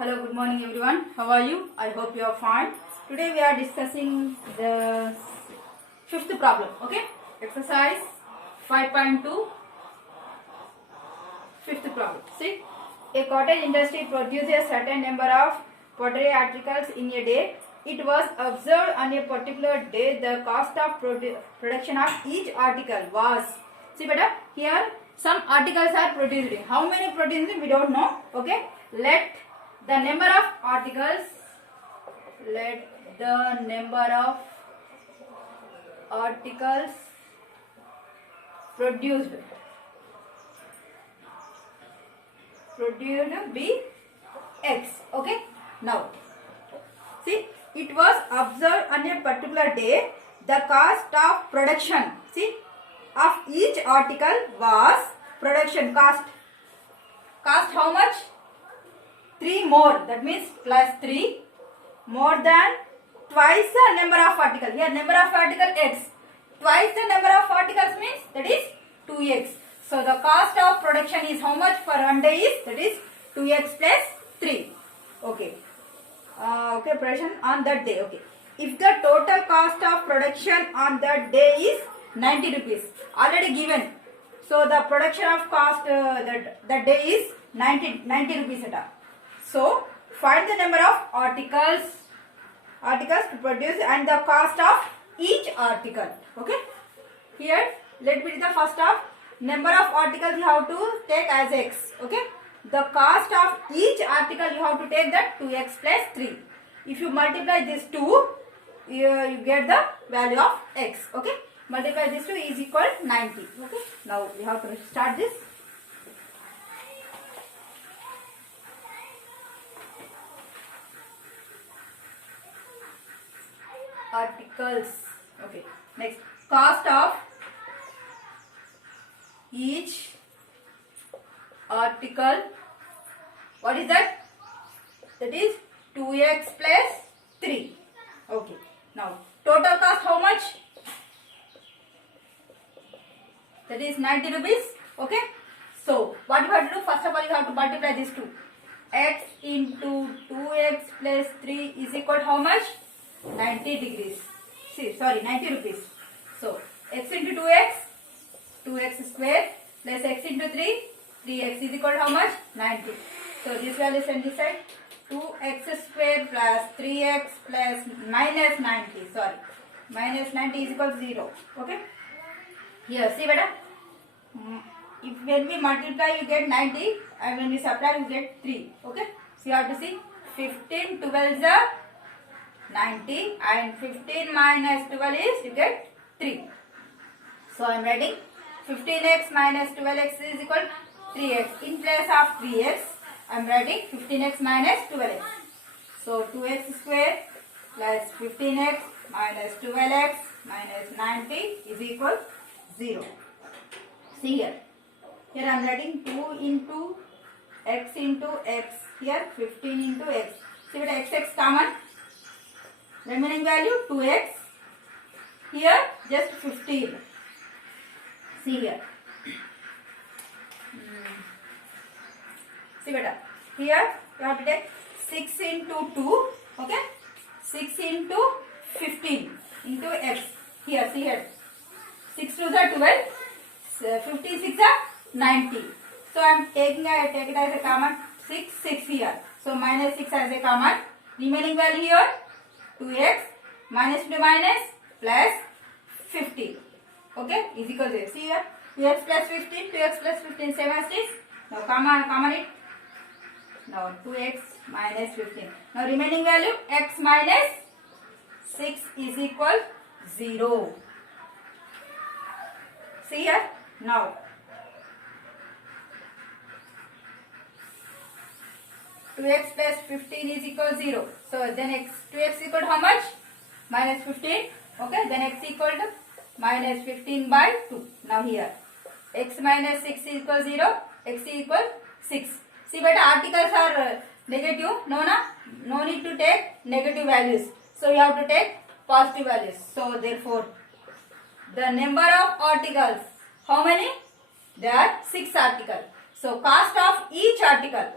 Hello, good morning everyone. How are you? I hope you are fine. Today we are discussing the fifth problem. Okay? Exercise 5.2, fifth problem. See, a cottage industry produces a certain number of pottery articles in a day. It was observed on a particular day the cost of production of each article was. See beta, here some articles are produced. How many produced we don't know. Okay? Let the number of articles produced be x. Okay, now see, it was observed on a particular day the cost of production, see, of each article was production cost how much? 3 more, that means plus 3 more than twice the number of articles. Here number of article x, twice the number of articles means that is 2x. So the cost of production is how much for one day is, that is 2x plus 3. Okay. Okay, production on that day. Okay. If the total cost of production on that day is 90 rupees, already given. So the production of cost that day is 90 rupees at all. So find the number of articles to produce and the cost of each article. Okay. Here let me do the first of number of articles you have to take as x. Okay. The cost of each article you have to take that 2x plus 3. If you multiply this 2, you get the value of x. Okay. Multiply this 2 is equal 90. Okay. Now we have to start this. Articles. Okay. Next, cost of each article. What is that? That is 2x plus 3. Okay. Now total cost how much? That is 90 rupees. Okay. So what you have to do? First of all, you have to multiply these two. X into 2x plus 3 is equal to how much? 90 degrees. See, sorry, 90 rupees. So x into 2x square plus x into 3, 3x is equal to how much? 90. So this value is on this side. 2x square plus 3x plus minus 90. Sorry, minus 90 is equal to 0. Okay. Here, see beta. If when we multiply you get 90 and when we subtract you get 3. Okay. So you have to see 15 12 is 90 and 15 minus 12 is you get 3. So I am writing 15x minus 12x is equal to 3x. In place of 3x I am writing 15x minus 12x. So 2x square plus 15x minus 12x minus 90 is equal 0. See here. Here I am writing 2 into x into x. Here 15 into x. See what x common. Remaining value 2x. Here just 15. See here. See better. Here you have to take 6 into 2. Okay. 6 into 15 into x. Here see here. 6 to the 12. 15 6 are 90. So I am taking take it as a common 6 here. So minus 6 as a common. Remaining value here 2x minus 2 minus plus 15. Okay, is equal to 0. See here 2x plus 15, 2x plus 15 same as this. Now common it. Now 2x minus 15. Now remaining value x minus 6 is equal 0. See here. Now 2x plus 15 is equal to 0. So then 2x equal to how much? Minus 15. Okay. Then x equal to minus 15 by 2. Now here x minus 6 is equal to 0. X equal 6. See but articles are negative. No need to take negative values. So you have to take positive values. So therefore the number of articles, how many? There are 6 articles. So cost of each article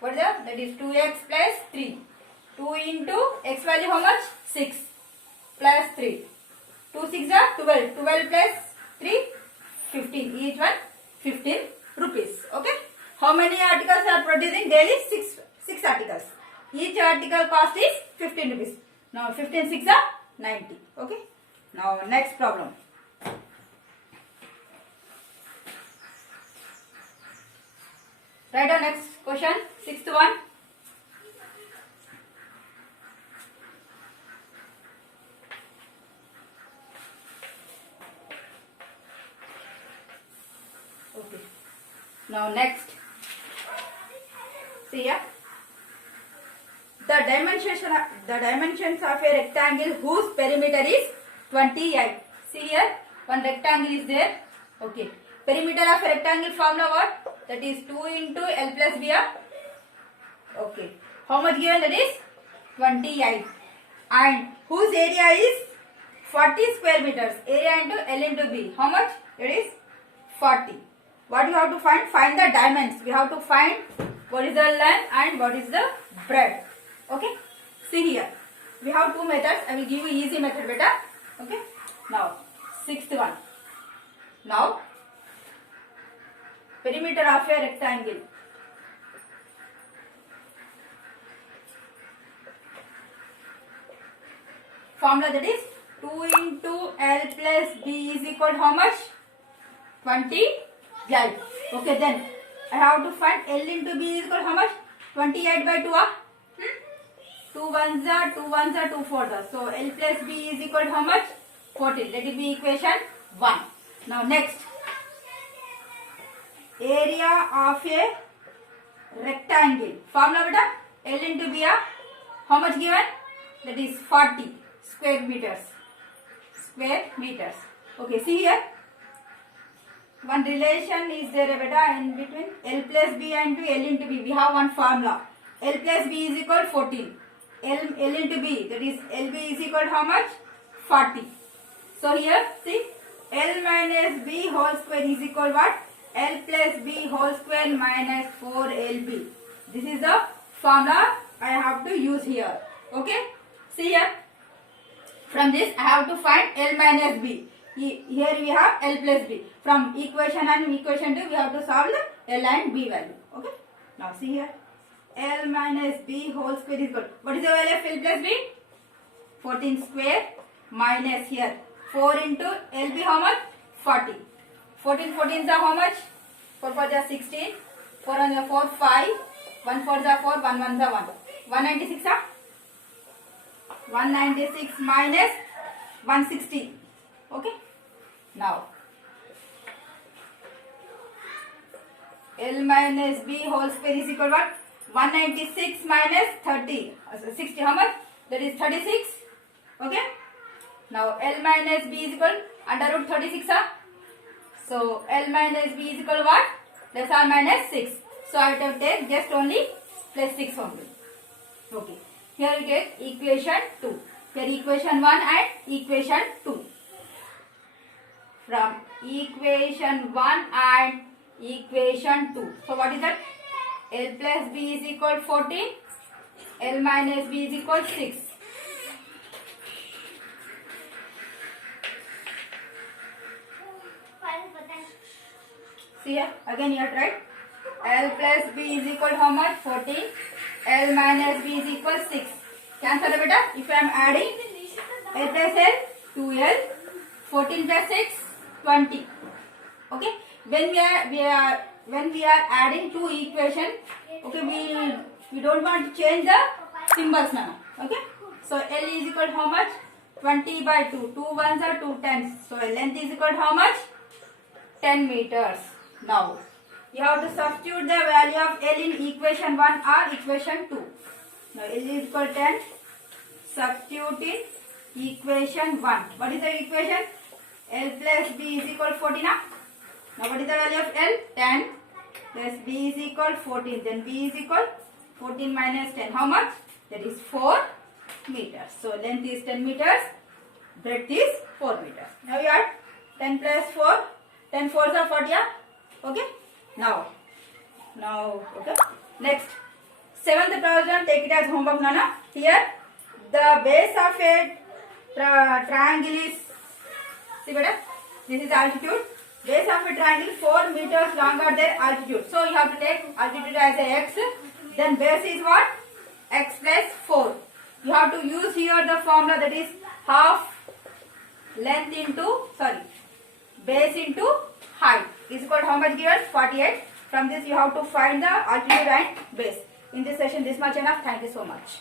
What is that? That is 2x plus 3. 2 into x value how much? 6 plus 3. 2 6 are 12. 12 plus 3, 15. Each one 15 rupees. Okay. How many articles are producing daily? 6 articles. Each article cost is 15 rupees. Now 15 6 are 90. Okay. Now next problem. Write down next question. 6th one. Okay. Now next. See here. The dimensions of a rectangle whose perimeter is 28. See here. One rectangle is there. Okay. Perimeter of a rectangle formula what? That is 2 into L plus B. Okay. How much given? That is 28. And whose area is 40 square meters. Area into L into B. How much? It is 40. What you have to find? Find the dimensions. We have to find what is the length and what is the breadth. Okay. See here. We have two methods. I will give you easy method better. Okay. Now, 6th one. Now, perimeter of a rectangle. Formula that is 2 into L plus B is equal to how much? 28. Okay, then I have to find L into B is equal to how much? 28 by 2. 2 ones are 2 ones are 2 fours are. So L plus B is equal to how much? 14. Let it be equation 1. Now next. Area of a rectangle. Formula beta L into B. How much given? That is 40 square meters. Square meters. Okay, see here. One relation is there beta in between L plus B and L into B. We have one formula. L plus B is equal to 14. L into B, that is LB is equal to how much? 40. So here, see, L minus B whole square is equal to what? L plus B whole square minus 4LB. This is the formula I have to use here. Okay? See here. From this, I have to find L minus B. Here we have L plus B. From equation and equation 2, we have to solve the L and B value. Okay? Now see here. L minus B whole square is equal. What is the value of L plus B? 14 square minus here 4 into LB how much? 40. 14 14s are how much? 4 4s are 16. 4 on the 4 5. 1 4s are 4. 1 1s are 1. 196 are 196 minus 160. Okay. Now L minus B whole square is equal to what? 196 minus 30. 60 how much? That is 36. Okay. Now L minus B is equal under root 36. So L minus B is equal to what? Plus or minus 6. So I have to take just only plus 6 only. Okay. Here we take equation 2. Here equation 1 and equation 2. From equation 1 and equation 2. So what is that? L plus B is equal to 14. L minus B is equal to 6. See here, again you have to write L plus B is equal to how much? 14. L minus B is equal to 6. Cancel beta. If I am adding L plus L, 2L, 14 plus 6, 20. Okay. When we are adding two equations, okay, we don't want to change the symbols now. Okay. So L is equal to how much? 20 by 2. 2 ones are 2 tens. So length is equal to how much? 10 meters. Now you have to substitute the value of L in equation 1 or equation 2. Now L is equal to 10. Substitute in equation 1. What is the equation? L plus B is equal to 14. Now what is the value of L? 10 plus B is equal to 14. Then B is equal to 14 minus 10. How much? That is 4 meters. So length is 10 meters. Breadth is 4 meters. Now you add 10 plus 4. 10 4s are 40. Okay. Now okay. Next Seventh problem, take it as homework, Nana. Here, the base of a triangle is, see better, this is altitude. Base of a triangle 4 meters longer than altitude. So you have to take altitude as a x. Then base is what? X plus 4. You have to use here the formula, that is half length into, base into height is equal to how much given? 48. From this you have to find the altitude and base. In this session this much enough. Thank you so much.